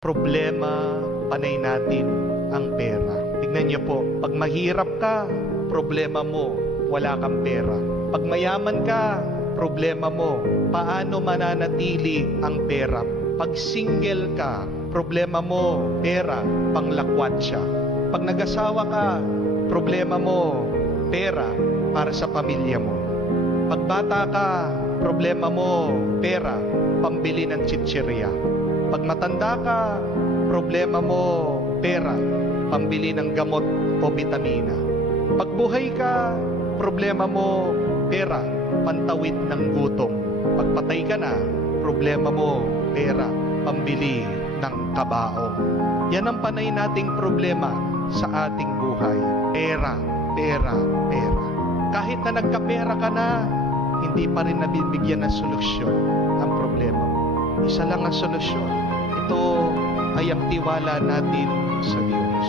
Problema, panay natin ang pera. Tignan niyo po, pag mahirap ka, problema mo, wala kang pera. Pag mayaman ka, problema mo, paano mananatili ang pera. Pag single ka, problema mo, pera, panglakwat siya. Pag nag-asawa ka, problema mo, pera, para sa pamilya mo. Pag bata ka, problema mo, pera, pambili ng chichirya. Pag matanda ka, problema mo, pera, pambili ng gamot o bitamina. Pag buhay ka, problema mo, pera, pantawid ng gutom. Pag patay ka na, problema mo, pera, pambili ng kabaong. Yan ang panay nating problema sa ating buhay. Pera, pera, pera. Kahit na nagkapera ka na, hindi pa rin nabibigyan ng solusyon ang problema mo. Isa lang ang solusyon. Ito ay ang tiwala natin sa Diyos.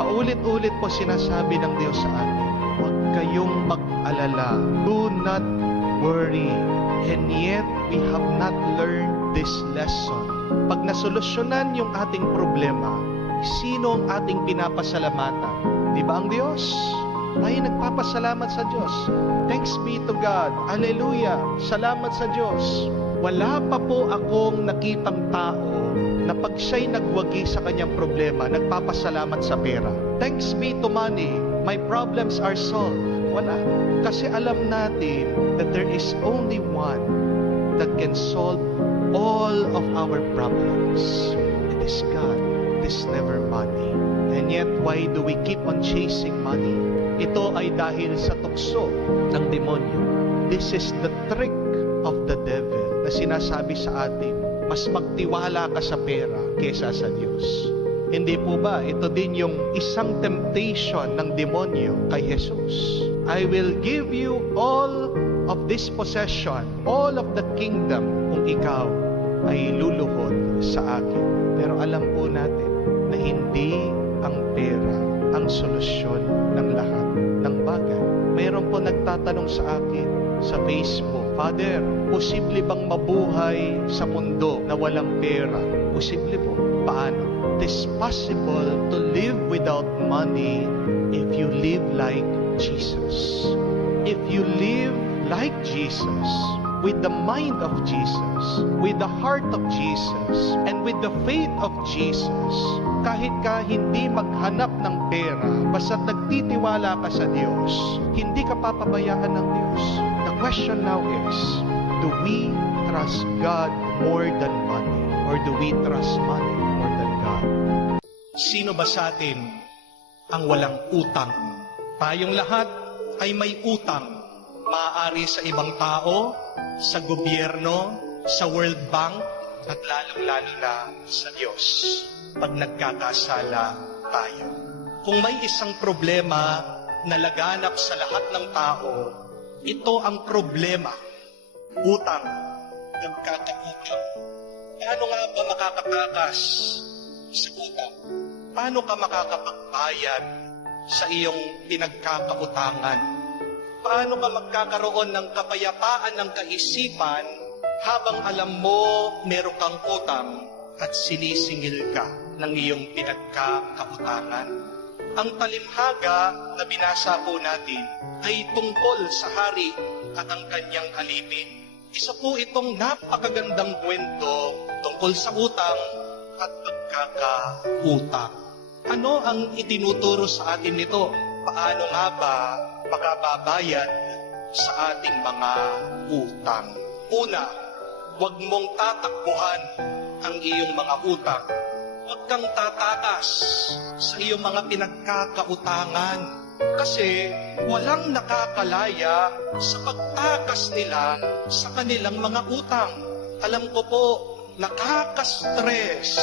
Paulit-ulit po sinasabi ng Diyos sa atin, huwag kayong mag-alala. Do not worry. And yet, we have not learned this lesson. Pag nasolusyonan yung ating problema, sino ang ating pinapasalamatan? Di ba ang Diyos? Tayo nagpapasalamat sa Diyos. Thanks be to God. Hallelujah. Salamat sa Diyos. Wala pa po akong nakitang tao na pag siya'y nagwagi sa kanyang problema, nagpapasalamat sa pera. Thanks be to money, my problems are solved. Wala. Kasi alam natin that there is only one that can solve all of our problems. It is God. It is never money. And yet, why do we keep on chasing money? Ito ay dahil sa tukso ng demonyo. This is the trick of the devil na sinasabi sa atin, mas magtiwala ka sa pera kesa sa Diyos. Hindi po ba ito din yung isang temptation ng demonyo kay Jesus? I will give you all of this possession, all of the kingdom, kung ikaw ay luluhod sa akin. Pero alam po natin na hindi ang pera ang solusyon ng lahat ng bagay. Mayroon po nagtatanong sa akin sa Facebook, Father, posible bang mabuhay sa mundo na walang pera? Posible po. Paano? It is possible to live without money if you live like Jesus. If you live like Jesus, with the mind of Jesus, with the heart of Jesus, and with the faith of Jesus, kahit ka hindi maghanap ng pera, basta nagtitiwala ka sa Diyos, hindi ka papabayaan ng Diyos. The question now is, do we trust God more than money? Or do we trust money more than God? Sino ba sa atin ang walang utang? Tayong lahat ay may utang. Maaari sa ibang tao, sa gobyerno, sa World Bank, at lalong-lalo na sa Diyos pag nagkakasala tayo. Kung may isang problema na laganap sa lahat ng tao, ito ang problema. Utang. Nagkakautang. Paano nga ba makakatakas sa utang? Paano ka makakapagbayad sa iyong pinagkakautangan? Paano ka magkakaroon ng kapayapaan ng kaisipan habang alam mo meron kang utang at sinisingil ka ng iyong pinagkakautangan? Ang talimhaga na binasa po natin ay tungkol sa hari at ang kanyang alipin. Isa po itong napakagandang kwento tungkol sa utang at pagkakautang. Ano ang itinuturo sa atin nito? Paano nga ba makababayad sa ating mga utang? Una, huwag mong tatakbuhan ang iyong mga utang. Huwag kang tatakas sa iyong mga pinagkakautangan. Kasi walang nakakalaya sa pagtakas nila sa kanilang mga utang. Alam ko po, nakaka-stress,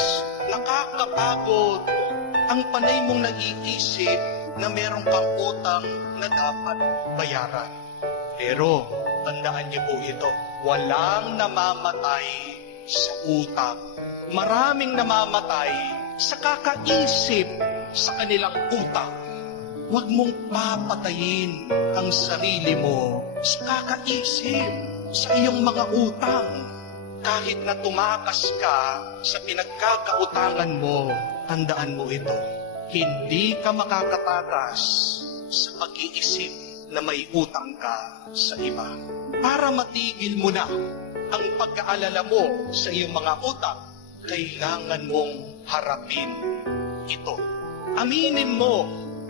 nakakapagod ang panay mong nag-iisip na meron kang utang na dapat bayaran. Pero, tandaan niyo po ito, walang namamatay sa utang. Maraming namamatay sa kakaisip sa kanilang utang. Huwag mong papatayin ang sarili mo sa kakaisip sa iyong mga utang. Kahit na tumakas ka sa pinagkakautangan mo, tandaan mo ito. Hindi ka makakatakas sa pag-iisip na may utang ka sa iba. Para matigil mo na ang pagkaalala mo sa iyong mga utang, kailangan mong harapin ito. Aminin mo,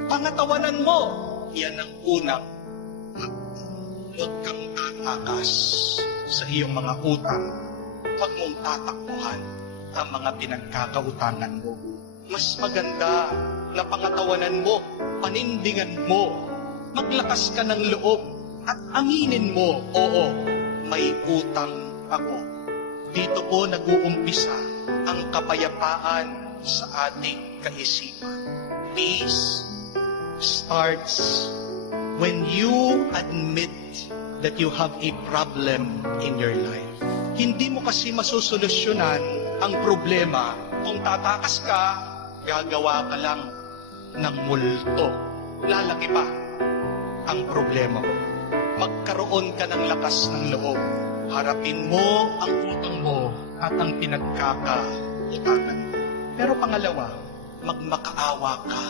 pangatawanan mo. Yan ang unang hakbang. Huwag kang tatakas sa iyong mga utang. Huwag mong tatakbuhan ang mga pinagkakautangan mo. Mas maganda na pangatawanan mo, panindigan mo, maglakas ka ng loob at aminin mo, oo, may utang ako. Dito po nag-uumpisa ang kapayapaan sa ating kaisipan. Peace starts when you admit that you have a problem in your life. Hindi mo kasi masusolusyonan ang problema kung tatakas ka, gagawa ka lang ng multo. Lalaki pa ang problema mo. Magkaroon ka ng lakas ng loob. Harapin mo ang utang mo at ang pinagkakautangan mo. Pero pangalawa, magmakaawa ka.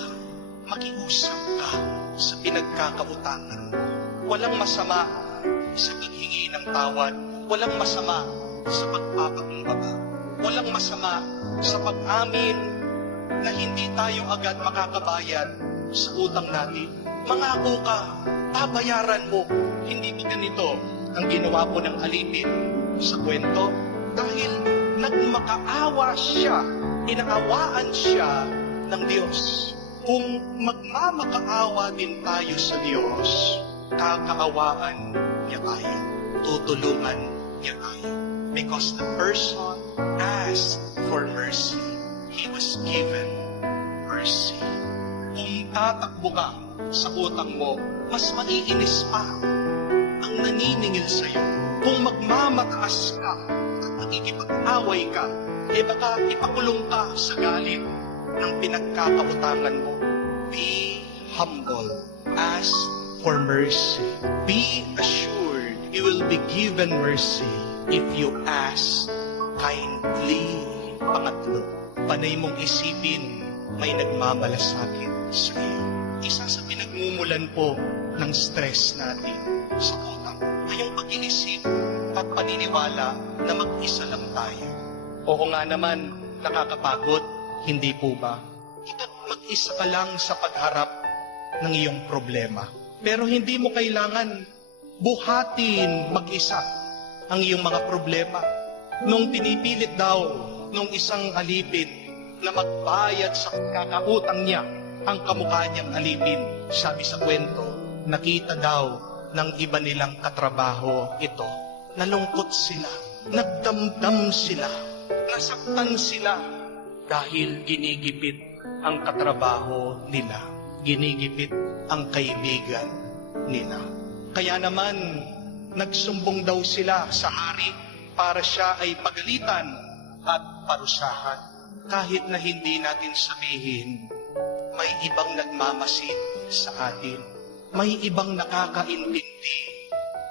Makiusap ka sa pinagkakautangan mo. Walang masama sa paghingi ng tawad. Walang masama sa pagpapakumbaba. Walang masama sa pag-amin na hindi tayo agad makakabayad sa utang natin. Mangako ka, babayaran mo. Hindi ba ganito ang ginawa po ng alipin sa kwento? Dahil nagmakaawa siya, inaawaan siya ng Diyos. Kung magmamakaawa din tayo sa Diyos, kakaawaan niya tayo. Tutulungan niya tayo. Because the person asked for mercy, he was given mercy. Kung tatakbo ka sa utang mo, mas maiinis pa ang naniningil sa'yo. Kung magmamataas ka at nakikipag-away ka, baka ipakulong ka sa galit ng pinagkakautangan mo. Be humble. Ask for mercy. Be assured you will be given mercy if you ask kindly. Pangatlo, panay mong isipin may nagmamalasakit sa iyo. Isa sa pinagmumulan po ng stress natin sa utang ay yung pag-iisip at paniniwala na mag-isa lang tayo. Oo nga naman, nakakapagod, hindi po ba? Ikaw mag-isa ka lang sa pagharap ng iyong problema. Pero hindi mo kailangan buhatin mag-isa ang iyong mga problema. Nung pinipilit daw nung isang alipin na magbayad sa kakautang niya, ang kamukha niyang alipin, sabi sa kwento, nakita daw ng iba nilang katrabaho ito. Nalungkot sila, nagdamdam sila, nasaktan sila dahil ginigipit ang katrabaho nila, ginigipit ang kaibigan nila. Kaya naman, nagsumbong daw sila sa hari para siya ay pagalitan at parusahan. Kahit na hindi natin sabihin, may ibang nagmamasid sa atin. May ibang nakakaintindi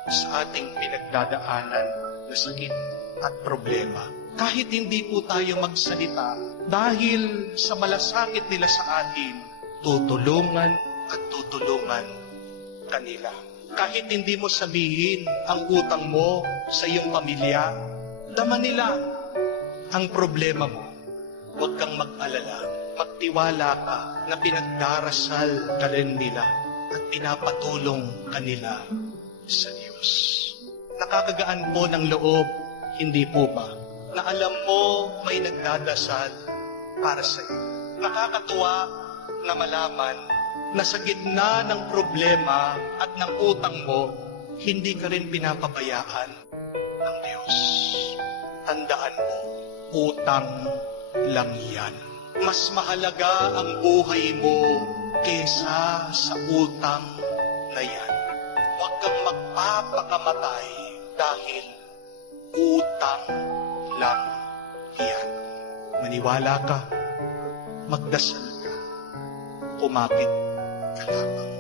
sa ating pinagdadaanan na sakit at problema. Kahit hindi po tayo magsalita, dahil sa malasakit nila sa atin, tutulungan at tutulungan kanila. Kahit hindi mo sabihin ang utang mo sa iyong pamilya, dama nila ang problema mo. Huwag kang mag-alala. Magtiwala ka na pinagdarasal ka rin nila at pinapatulong kanila sa Diyos. Nakakagaan po ng loob, hindi po ba? Na alam mo may nagdadasal para sa iyo. Nakakatuwa na malaman na sa gitna ng problema at ng utang mo, hindi ka rin pinapabayaan ng Diyos. Tandaan mo, utang lang yan. Mas mahalaga ang buhay mo kesa sa utang na yan. Huwag kang magpapakamatay dahil utang lang yan. Maniwala ka, magdasal ka, kumapit ka lamang.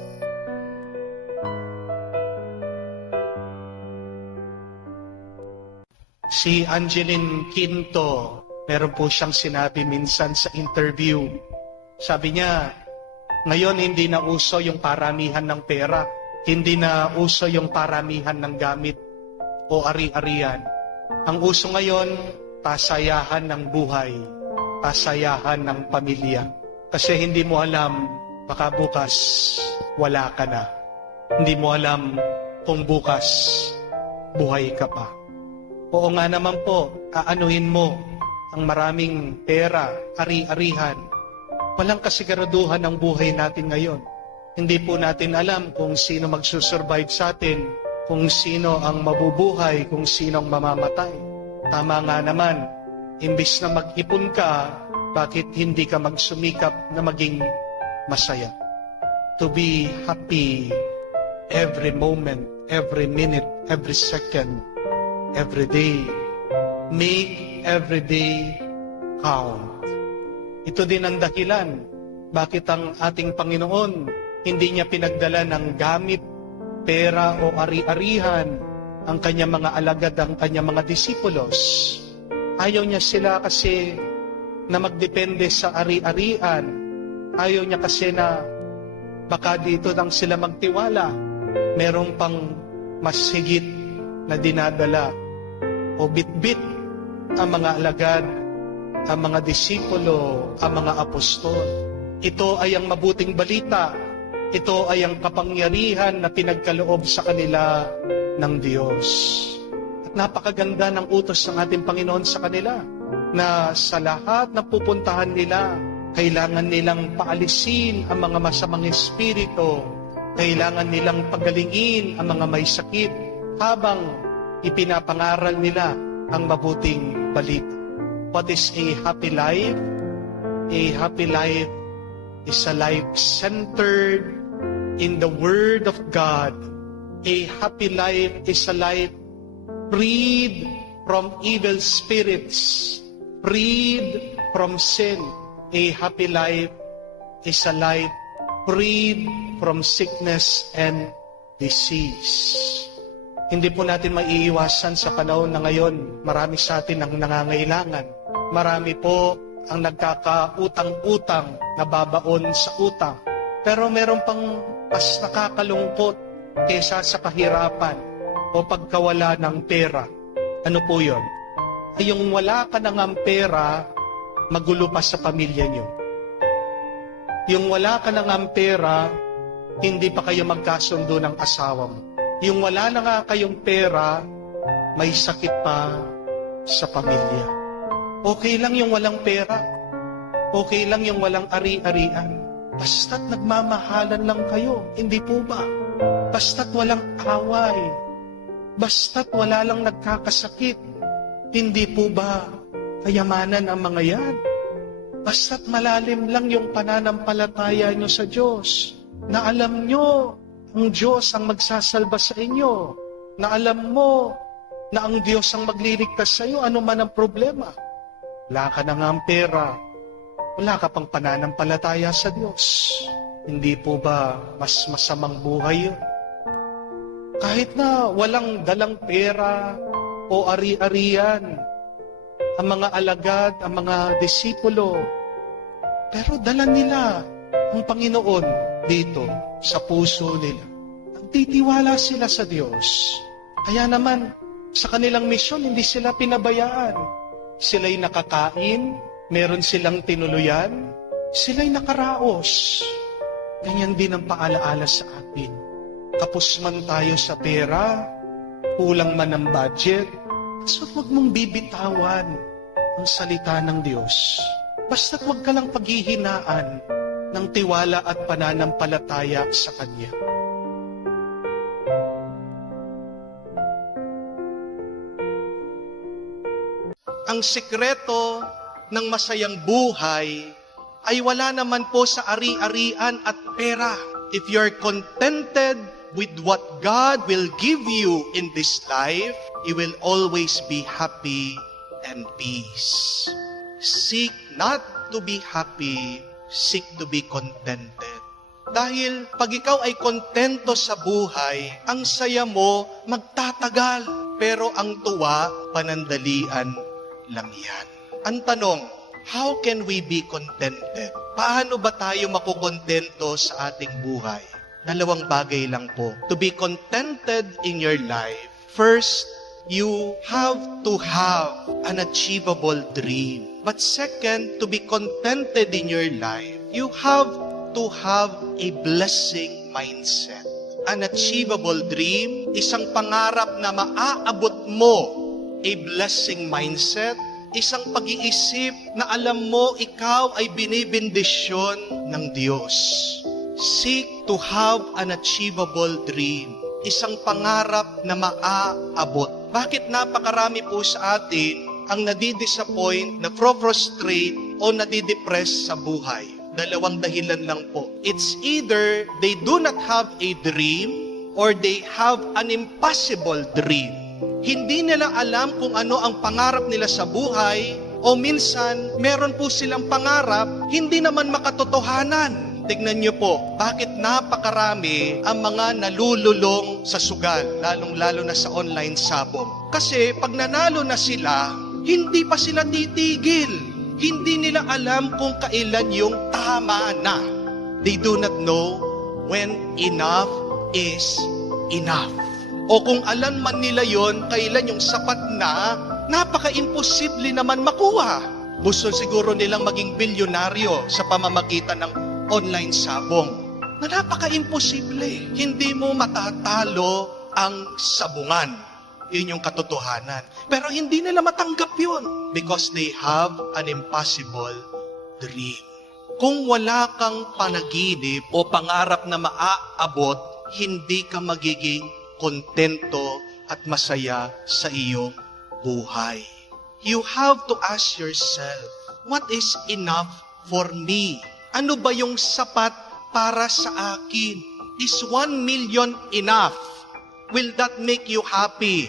Si Angeline Quinto, meron po siyang sinabi minsan sa interview. Sabi niya, ngayon hindi na uso yung paramihan ng pera. Hindi na uso yung paramihan ng gamit o ari-arian. Ang uso ngayon, pasayahan ng buhay, pasayahan ng pamilya. Kasi hindi mo alam, baka bukas wala ka na. Hindi mo alam kung bukas buhay ka pa. Oo nga naman po, aanuhin mo ang maraming pera, ari-arihan. Walang kasiguraduhan ng buhay natin ngayon. Hindi po natin alam kung sino magsusurvive sa atin, kung sino ang mabubuhay, kung sino ang mamamatay. Tama nga naman, imbis na mag-ipon ka, bakit hindi ka magsumikap na maging masaya? To be happy every moment, every minute, every second, every day. Make every day count. Ito din ang dahilan bakit ang ating Panginoon hindi niya pinagdala ng gamit, pera o ari-arihan ang kanyang mga alagad, ang kanyang mga disipulos. Ayaw niya sila kasi na magdepende sa ari-arian. Ayaw niya kasi na baka dito lang sila magtiwala. Merong pang mas higit na dinadala o bitbit ang mga alagad, ang mga disipulo, ang mga apostol. Ito ay ang mabuting balita. Ito ay ang kapangyarihan na pinagkaloob sa kanila ng Diyos. At napakaganda ng utos ng ating Panginoon sa kanila na sa lahat na pupuntahan nila, kailangan nilang paalisin ang mga masamang espiritu, kailangan nilang pagalingin ang mga may sakit habang ipinapangaral nila ang mabuting balita. What is a happy life? A happy life is a life centered in the Word of God. A happy life is a life freed from evil spirits, freed from sin. A happy life is a life freed from sickness and disease. Hindi po natin maiiwasan sa panahon na ngayon, marami sa atin ang nangangailangan. Marami po ang nagkakautang-utang, nababaon sa utang. Pero meron pang mas nakakalungkot kesa sa kahirapan o pagkawala ng pera. Ano po yun? Ay yung wala ka ng pera, magulo pa sa pamilya nyo. Yung wala ka ng pera, hindi pa kayo magkasundo ng asawa mo. Yung wala na nga kayong pera, may sakit pa sa pamilya. Okay lang yung walang pera. Okay lang yung walang ari-arian. Basta't nagmamahalan lang kayo, hindi po ba? Basta't walang away. Basta't wala lang nagkakasakit, hindi po ba kayamanan ang mga yan? Basta't malalim lang yung pananampalataya nyo sa Diyos, na alam nyo ang Diyos ang magsasalba sa inyo, na alam mo na ang Diyos ang magliligtas sa iyo, ano man ang problema. Wala ka na nga ang pera, wala ka pang pananampalataya sa Diyos. Hindi po ba mas masamang buhay yun? Kahit na walang dalang pera o ari-arian, ang mga alagad, ang mga disipulo, pero dala nila ang Panginoon dito sa puso nila. Nagtitiwala sila sa Diyos. Kaya naman, sa kanilang misyon, hindi sila pinabayaan. Sila'y nakakain, meron silang tinuluyan, sila'y nakaraos. Ganyan din ang paalaala sa atin. Kapos man tayo sa pera, kulang man ang budget, so huwag mong bibitawan ang salita ng Diyos. Basta't huwag ka lang paghihinaan ng tiwala at pananampalataya sa Kanya. Ang sikreto ng masayang buhay ay wala naman po sa ari-arian at pera. If you're contented with what God will give you in this life, you will always be happy and peace. Seek not to be happy, seek to be contented. Dahil pag ikaw ay kontento sa buhay, ang saya mo magtatagal. Pero ang tuwa, panandalian lang yan. Ang tanong, how can we be contented? Paano ba tayo makukontento sa ating buhay? Dalawang bagay lang po. To be contented in your life, first, you have to have an achievable dream. But second, to be contented in your life, you have to have a blessing mindset. An achievable dream, isang pangarap na maaabot mo. A blessing mindset, isang pag-iisip na alam mo ikaw ay binibindisyon ng Diyos. Seek to have an achievable dream. Isang pangarap na maaabot. Bakit napakarami po sa atin ang nadidisappoint, na-frustrate o nadidepress sa buhay? Dalawang dahilan lang po. It's either they do not have a dream or they have an impossible dream. Hindi nila alam kung ano ang pangarap nila sa buhay o minsan meron po silang pangarap hindi naman makatotohanan. Tignan niyo po, bakit napakarami ang mga nalululong sa sugal, lalong-lalo na sa online sabong. Kasi pag nanalo na sila, hindi pa sila titigil. Hindi nila alam kung kailan yung tama na. They do not know when enough is enough. O kung alam man nila yon, kailan yung sapat na, napaka-imposible naman makuha. Gusto siguro nilang maging bilyonaryo sa pamamagitan ng online sabong. Na napaka-imposible. Hindi mo matatalo ang sabungan. Yun yung katotohanan. Pero hindi nila matanggap yun because they have an impossible dream. Kung wala kang panaginip o pangarap na maaabot, hindi ka magiging kontento at masaya sa iyong buhay. You have to ask yourself, what is enough for me? Ano ba yung sapat para sa akin? Is 1 million enough? Will that make you happy?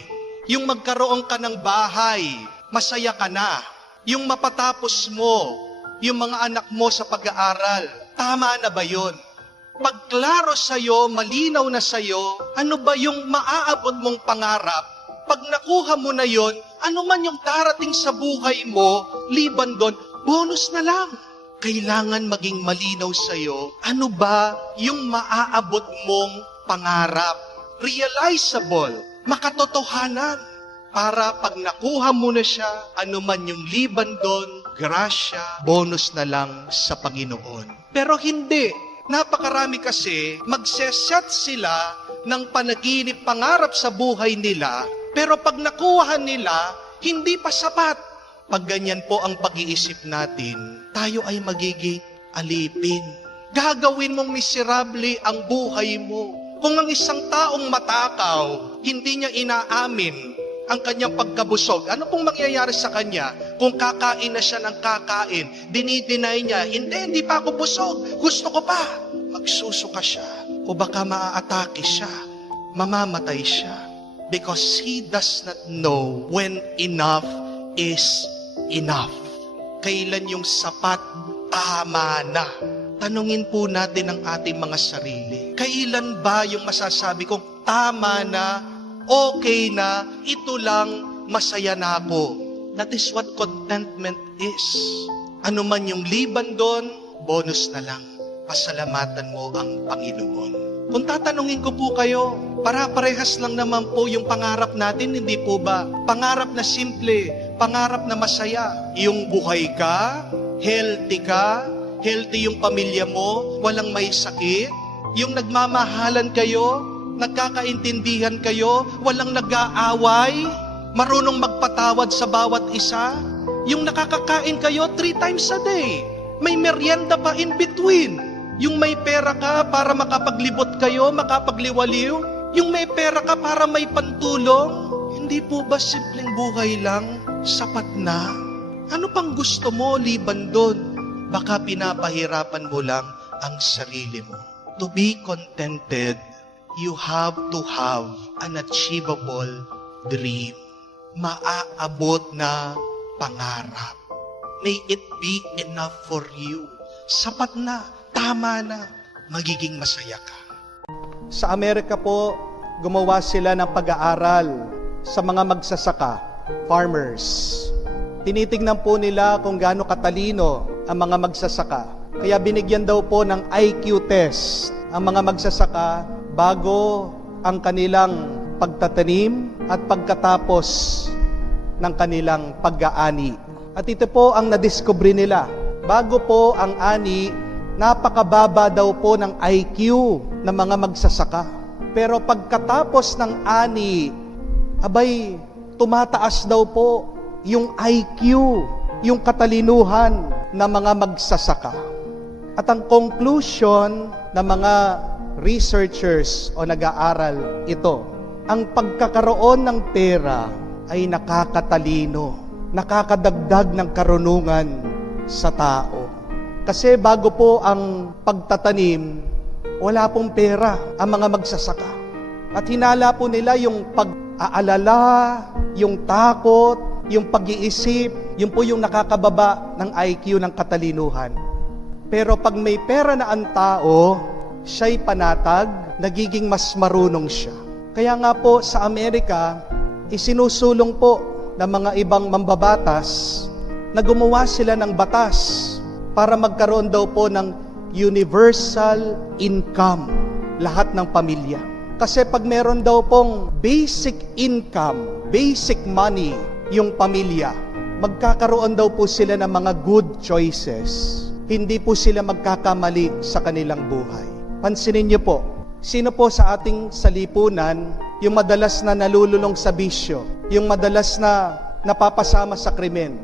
Yung magkaroon ka ng bahay, masaya ka na. Yung mapatapos mo, yung mga anak mo sa pag-aaral, tama na ba yun? Pag klaro sa'yo, malinaw na sa'yo, ano ba yung maaabot mong pangarap? Pag nakuha mo na yon, ano man yung darating sa buhay mo, liban doon, bonus na lang. Kailangan maging malinaw sa'yo, ano ba yung maaabot mong pangarap? Realizable, makatotohanan. Para pag nakuha mo na siya, ano man yung liban doon, grasya, bonus na lang sa Panginoon. Pero hindi. Napakarami kasi, magseset sila ng panaginip pangarap sa buhay nila, pero pag nakuha nila, hindi pa sapat. Pag ganyan po ang pag-iisip natin, tayo ay magiging alipin. Gagawin mong miserable ang buhay mo. Kung ang isang taong matakaw, hindi niya inaamin ang kanyang pagkabusog, ano pong mangyayari sa kanya? Kung kakain na siya ng kakain, dinideny niya, hindi pa ako busog, gusto ko pa. Magsusuka siya, o baka maaatake siya, mamamatay siya. Because he does not know when enough is enough. Kailan yung sapat, tama na. Tanungin po natin ang ating mga sarili. Kailan ba yung masasabi kong tama na, okay na, ito lang, masaya na ako? That is what contentment is. Ano man yung liban doon, bonus na lang. Pasalamatan mo ang Panginoon. Kung tatanungin ko po kayo, para-parehas lang naman po yung pangarap natin, hindi po ba? Pangarap na simple, pangarap na masaya. Yung buhay ka, healthy yung pamilya mo, walang may sakit, yung nagmamahalan kayo, nagkakaintindihan kayo, walang nag-aaway, marunong magpatawad sa bawat isa, yung nakakakain kayo 3 times a day, may merienda pa in between, yung may pera ka para makapaglibot kayo, makapagliwaliw, yung may pera ka para may pantulong, hindi po ba simpleng buhay lang, sapat na? Ano pang gusto mo liban doon? Baka pinapahirapan mo lang ang sarili mo. To be contented, you have to have an achievable dream. Maaabot na pangarap. May it be enough for you. Sapat na, tama na, magiging masaya ka. Sa Amerika po, gumawa sila ng pag-aaral sa mga magsasaka, farmers. Tinitingnan po nila kung gaano katalino ang mga magsasaka. Kaya binigyan daw po ng IQ test ang mga magsasaka bago ang kanilang pagtatanim at pagkatapos ng kanilang pag-aani. At ito po ang nadiskubre nila. Bago po ang ani, napakababa daw po ng IQ ng mga magsasaka. Pero pagkatapos ng ani, abay, tumataas daw po yung IQ, yung katalinuhan ng mga magsasaka. At ang conclusion ng mga researchers o nag-aaral ito, ang pagkakaroon ng pera ay nakakatalino, nakakadagdag ng karunungan sa tao. Kasi bago po ang pagtatanim, wala pong pera ang mga magsasaka. At hinala po nila yung pag-aalala, yung takot, yung pag-iisip, yun po yung nakakababa ng IQ ng katalinuhan. Pero pag may pera na ang tao, siya'y panatag, nagiging mas marunong siya. Kaya nga po sa Amerika, isinusulong po ng mga ibang mambabatas na gumawa sila ng batas para magkaroon daw po ng universal income lahat ng pamilya. Kasi pag meron daw pong basic income, basic money yung pamilya, magkakaroon daw po sila ng mga good choices. Hindi po sila magkakamali sa kanilang buhay. Pansinin niyo po, sino po sa ating salipunan yung madalas na nalululong sa bisyo, yung madalas na napapasama sa krimen?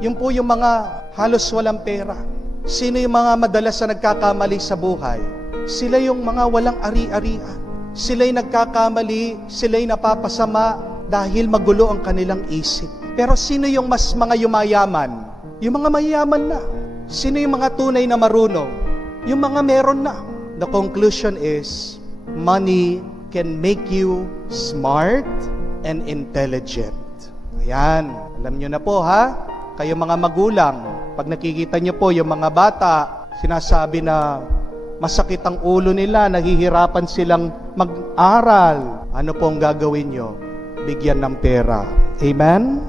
Yung po yung mga halos walang pera. Sino yung mga madalas na nagkakamali sa buhay? Sila yung mga walang ari-arian. Sila'y nagkakamali, sila'y napapasama dahil magulo ang kanilang isip. Pero sino yung mas mga yumayaman? Yung mga mayayaman na. Sino yung mga tunay na marunong? Yung mga meron na. The conclusion is, money can make you smart and intelligent. Ayan, alam nyo na po ha? Kayo mga magulang, pag nakikita nyo po yung mga bata, sinasabi na masakit ang ulo nila, nahihirapan silang mag-aral. Ano po ang gagawin nyo? Bigyan ng pera. Amen?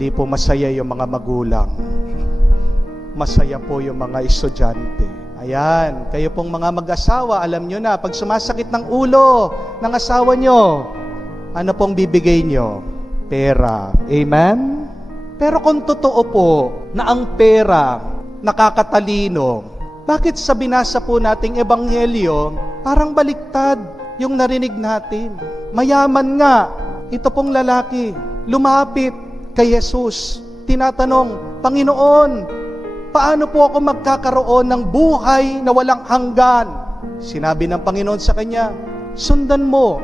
Di po masaya yung mga magulang. Masaya po yung mga estudyante. Ayan, kayo pong mga mag-asawa, alam nyo na, pag sumasakit ng ulo ng asawa nyo, ano pong bibigay nyo? Pera. Amen? Pero kung totoo po na ang pera nakakatalino, bakit sa binasa po nating ebanghelyo, parang baliktad yung narinig natin? Mayaman nga, ito pong lalaki, lumapit kay Jesus, tinatanong, Panginoon, paano po ako magkakaroon ng buhay na walang hanggan? Sinabi ng Panginoon sa kanya, sundan mo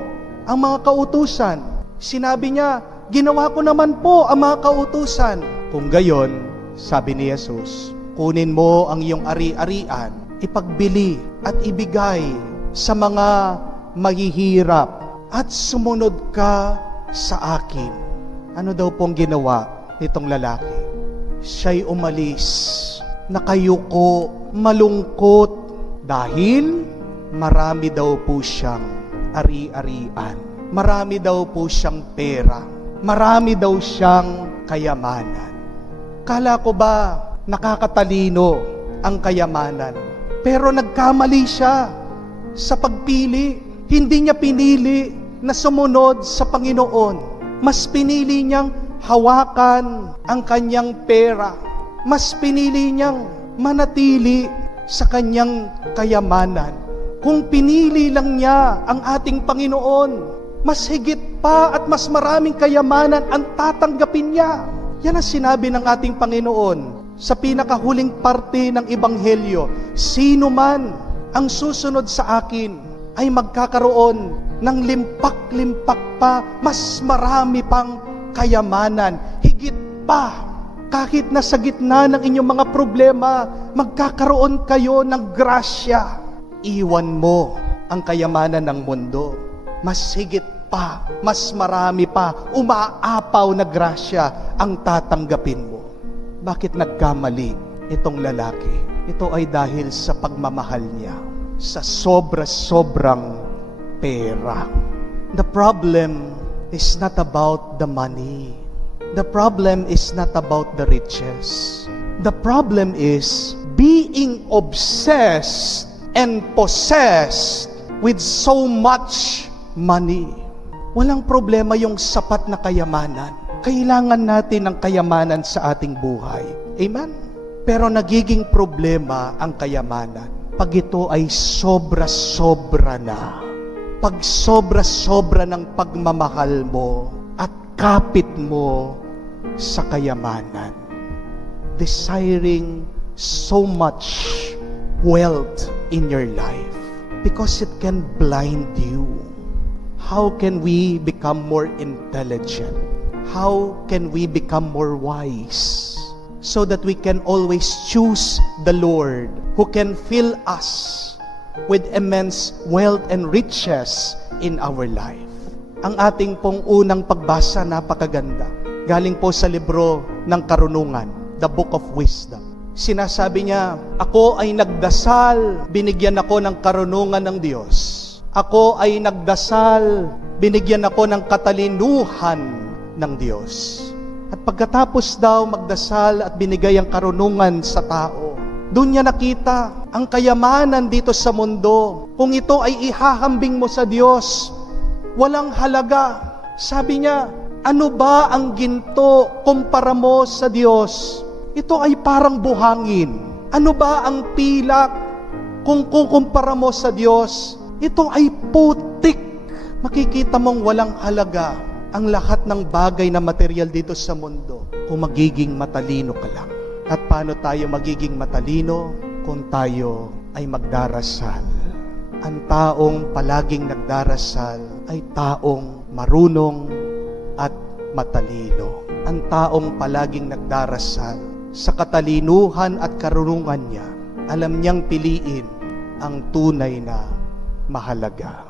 ang mga kautusan. Sinabi niya, ginawa ko naman po ang mga kautusan. Kung gayon, sabi ni Jesus, kunin mo ang iyong ari-arian, ipagbili at ibigay sa mga mahihirap at sumunod ka sa akin. Ano daw pong ginawa nitong lalaki? Siya'y umalis, nakayuko, malungkot, dahil marami daw po siyang ari-arian. Marami daw po siyang pera. Marami daw siyang kayamanan. Kala ko ba nakakatalino ang kayamanan? Pero nagkamali siya sa pagpili. Hindi niya pinili na sumunod sa Panginoon. Mas pinili niyang hawakan ang kanyang pera. Mas pinili niyang manatili sa kanyang kayamanan. Kung pinili lang niya ang ating Panginoon, mas higit pa at mas maraming kayamanan ang tatanggapin niya. Yan ang sinabi ng ating Panginoon sa pinakahuling parte ng Ebanghelyo. Sino man ang susunod sa akin ay magkakaroon ng limpak-limpak pa, mas marami pang kayamanan, higit pa. Kahit nasa gitna ng inyong mga problema, magkakaroon kayo ng grasya. Iwan mo ang kayamanan ng mundo. Mas higit pa, mas marami pa, umaapaw na grasya ang tatanggapin mo. Bakit nagkamali itong lalaki? Ito ay dahil sa pagmamahal niya, sa sobra-sobrang pera. The problem is not about the money. The problem is not about the riches. The problem is being obsessed and possessed with so much money. Walang problema yung sapat na kayamanan. Kailangan natin ng kayamanan sa ating buhay. Amen? Pero nagiging problema ang kayamanan pag ito ay sobra-sobra na. Pag sobra-sobra ng pagmamahal mo at kapit mo sa kayamanan. Desiring so much wealth in your life because it can blind you. How can we become more intelligent? How can we become more wise? So that we can always choose the Lord who can fill us with immense wealth and riches in our life. Ang ating pong unang pagbasa, napakaganda. Galing po sa libro ng Karunungan, the Book of Wisdom. Sinasabi niya, ako ay nagdasal, binigyan ako ng karunungan ng Diyos. Ako ay nagdasal, binigyan ako ng katalinuhan ng Diyos. At pagkatapos daw magdasal at binigay ang karunungan sa tao, doon niya nakita ang kayamanan dito sa mundo. Kung ito ay ihahambing mo sa Diyos, walang halaga. Sabi niya, ano ba ang ginto kumpara mo sa Diyos? Ito ay parang buhangin. Ano ba ang pilak kung kukumpara mo sa Diyos? Ito ay putik. Makikita mong walang halaga ang lahat ng bagay na material dito sa mundo kung magiging matalino ka lang. At paano tayo magiging matalino kung tayo ay magdarasal? Ang taong palaging nagdarasal ay taong marunong at matalino. Ang taong palaging nagdarasal sa katalinuhan at karunungan niya, alam niyang piliin ang tunay na mahalaga.